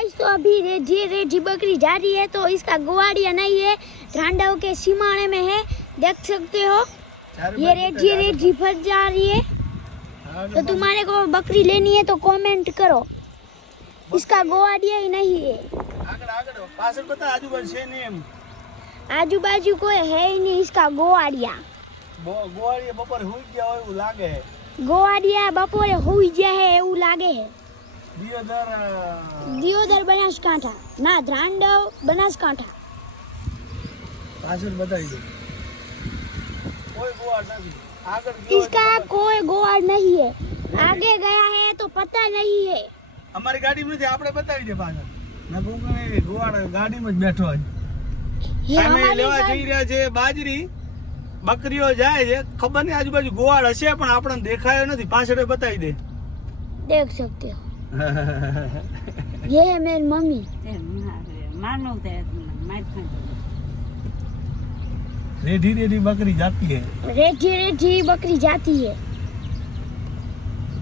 Guys तो अभी ready बकरी जा रही है तो इसका गोवाड़िया नहीं है, ढांडाव के सीमाने में है, देख सकते हो। ये रेडी फट जा रही है। तो तुम्हारे को बकरी लेनी है तो कमेंट करो। इसका गोवाड़िया ही नहीं है। पास बता आजू बाजू है नहीं एम आजू बाजू कोई है ही नहीं। इसका गोवाड़िया બપોરે હુઈ ગયા હોય એવું લાગે છે. गोवाड़िया बपोरे हुई जाए है એવું લાગે है। દિયોદર बनासकांठा ना ध्रांडव बनासकांठा। પાછળ બતાવી દો કોઈ ગોવાળ નથી આગળ ગયો इसका कोई गोवाड़ नहीं है। आगे गया है तो पता नहीं है। અમારી ગાડીમાં નથી આપણે બતાવી દે પાછળ ના ભૂંગણે ગોવાળ ગાડીમાં જ બેઠો હોય ये અમે हमारी લેવા गाड़ी- જઈ રહ્યા છે બાજરી બકરીઓ જાય છે ખબર નહીં આજુબાજુ ગોવાળ હશે પણ આપણને દેખાયો નથી પાછળ બતાવી દે देख सकते हो। ये है मेरी मम्मी। રેઢી રેઢી બકરી જાતી હે रेडी बकरी जाती है।